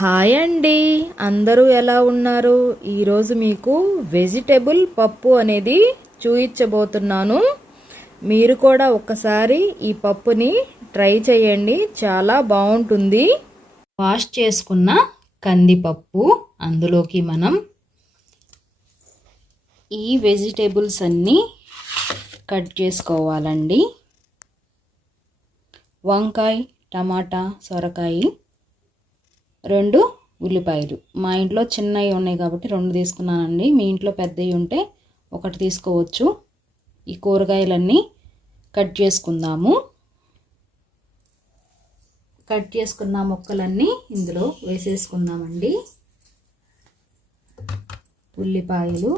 Hi అండి, అందరూ ఎలా ఉన్నారు? ఈరోజు మీకు వెజిటబుల్ పప్పు అనేది చూయించబోతున్నాను. మీరు కూడా ఒకసారి ఈ పప్పుని ట్రై చేయండి, చాలా బాగుంటుంది. వాష్ చేసుకున్న కందిపప్పు, అందులోకి మనం ఈ వెజిటబుల్స్ అన్నీ కట్ చేసుకోవాలండి. వంకాయ, టమాటా, సొరకాయ, 2 ఉల్లిపాయలు. మా ఇంట్లో చిన్నవి ఉన్నాయి కాబట్టి 2 తీసుకున్నానండి. మీ ఇంట్లో పెద్దవి ఉంటే 1 తీసుకోవచ్చు. ఈ కూరగాయలన్నీ కట్ చేసుకుందాము. కట్ చేసుకున్న ముక్కలన్నీ ఇందులో వేసేసుకుందామండి. ఉల్లిపాయలు,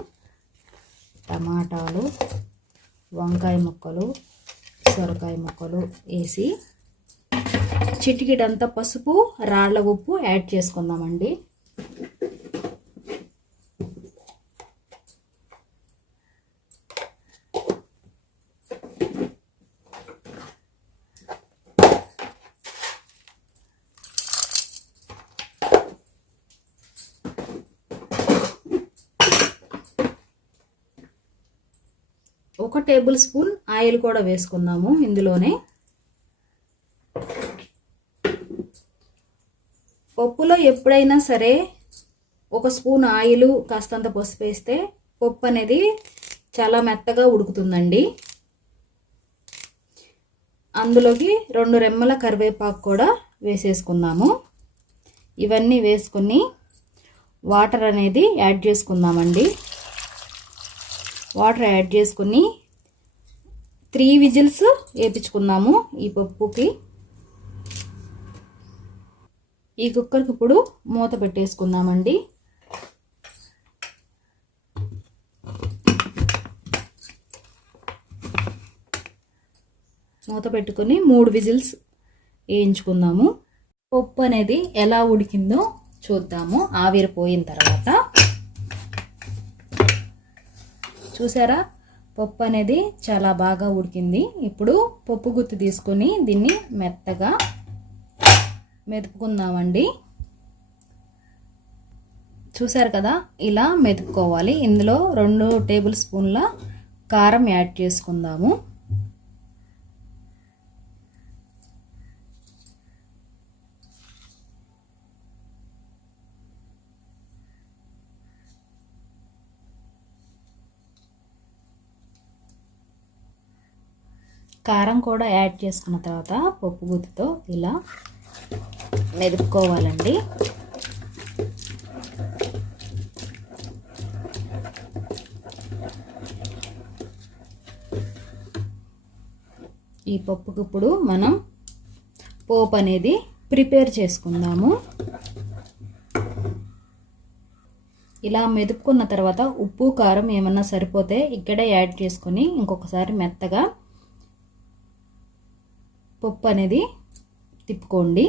టమాటాలు, వంకాయ ముక్కలు, సొరకాయ ముక్కలు వేసి చిటికెడంతా పసుపు, రాళ్ళ ఉప్పు యాడ్ చేసుకుందామండి. ఒక టేబుల్ స్పూన్ ఆయిల్ కూడా వేసుకుందాము ఇందులోనే. పప్పులో ఎప్పుడైనా సరే 1 స్పూన్ ఆయిల్, కాస్తంత పసుపు వేస్తే పప్పు అనేది చాలా మెత్తగా ఉడుకుతుందండి. అందులోకి 2 రెమ్మల కరివేపాకు కూడా వేసేసుకుందాము. ఇవన్నీ వేసుకుని వాటర్ అనేది యాడ్ చేసుకుందామండి. వాటర్ యాడ్ చేసుకుని 3 విజిల్స్ వేయించుకుందాము ఈ పప్పుకి. ఈ కుక్కర్కి ఇప్పుడు మూత పెట్టేసుకుందామండి. మూత పెట్టుకొని 3 విజిల్స్ వేయించుకుందాము. పప్పు అనేది ఎలా ఉడికిందో చూద్దాము ఆవిరిపోయిన తర్వాత. చూసారా, పప్పు అనేది చాలా బాగా ఉడికింది. ఇప్పుడు పప్పు గుత్తి తీసుకొని దీన్ని మెత్తగా మెదుపుకుందామండి. చూసారు కదా, ఇలా మెదుపుకోవాలి. ఇందులో 2 టేబుల్ స్పూన్ల కారం యాడ్ చేసుకుందాము. కారం కూడా యాడ్ చేసుకున్న తర్వాత పప్పు గుత్తితో ఇలా మెదుపుకోవాలండి. ఈ పప్పుకు ఇప్పుడు మనం పోపు అనేది ప్రిపేర్ చేసుకుందాము. ఇలా మెదుపుకున్న తర్వాత ఉప్పు, కారం ఏమన్నా సరిపోతే ఇక్కడే యాడ్ చేసుకొని ఇంకొకసారి మెత్తగా పప్పు అనేది తిప్పుకోండి.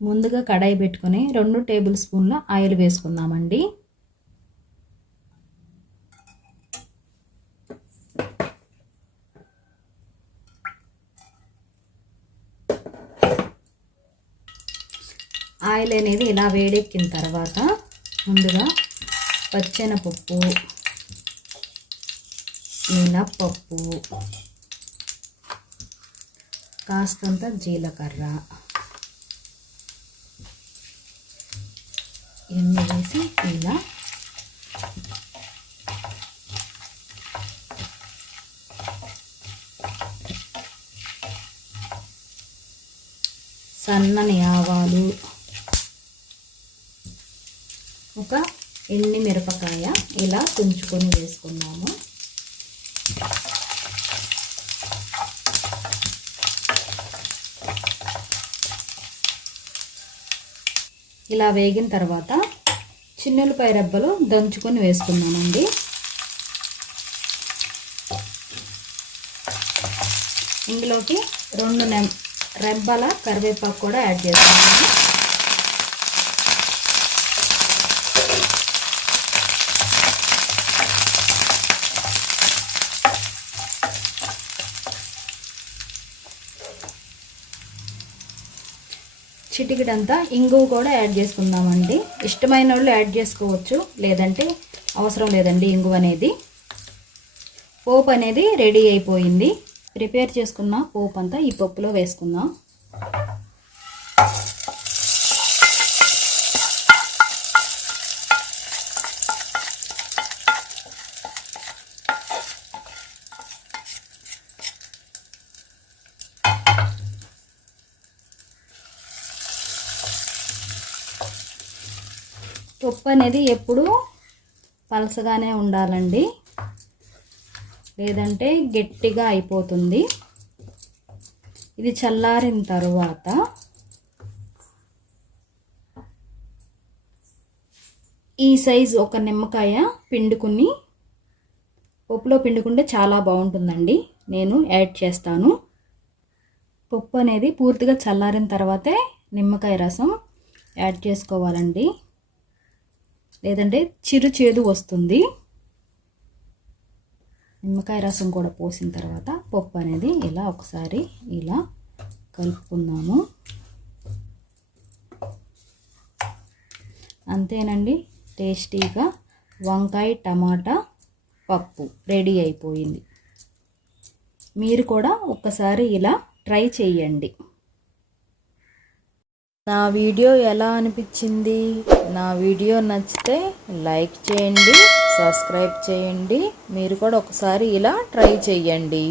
ముందుగా కడాయి పెట్టుకొని 2 టేబుల్ స్పూన్ల ఆయిల్ వేసుకుందామండి. ఆయిల్ అనేది ఇలా వేడెక్కిన తర్వాత ముందుగా పచ్చెనపప్పు, మినప్పప్పు, కాస్తంత జీలకర్ర ఇవన్నీ వేసి ఇలా సన్నని ఆవాలు, ఒక ఎండి మిరపకాయ ఇలా తుంచుకొని వేసుకున్నాము. ఇలా వేగిన తర్వాత చిన్నులపాయ రెబ్బలు దంచుకొని వేసుకున్నానండి. ఇందులోకి 2 రెబ్బల కరివేపాకు కూడా యాడ్ చేస్తున్నాను. చిటికెడంతా ఇంగువ కూడా యాడ్ చేసుకుందామండి. ఇష్టమైన వాళ్ళు యాడ్ చేసుకోవచ్చు, లేదంటే అవసరం లేదండి ఇంగువ అనేది. పోపు అనేది రెడీ అయిపోయింది. ప్రిపేర్ చేసుకున్న పోపు అంతా ఈ పప్పులో వేసుకుందాం. పప్పు అనేది ఎప్పుడు పలసగానే ఉండాలండి, లేదంటే గట్టిగా అయిపోతుంది. ఇది చల్లారిన తర్వాత ఈ సైజు ఒక నిమ్మకాయ పిండుకుని పప్పులో పిండుకుంటే చాలా బాగుంటుందండి. నేను యాడ్ చేస్తాను. పప్పు అనేది పూర్తిగా చల్లారిన తర్వాతే నిమ్మకాయ రసం యాడ్ చేసుకోవాలండి, లేదంటే చేదు వస్తుంది. నిమ్మకాయ రసం కూడా పోసిన తర్వాత పప్పు అనేది ఇలా ఒకసారి ఇలా కలుపుకుందాము. అంతేనండి, టేస్టీగా వంకాయ టమాటా పప్పు రెడీ అయిపోయింది. మీరు కూడా ఒక్కసారి ఇలా ట్రై చేయండి. నా వీడియో ఎలా అనిపించింది? నా వీడియో నచ్చితే లైక్ చేయండి, సబ్స్క్రైబ్ చేయండి. మీరు కూడా ఒకసారి ఇలా ట్రై చేయండి.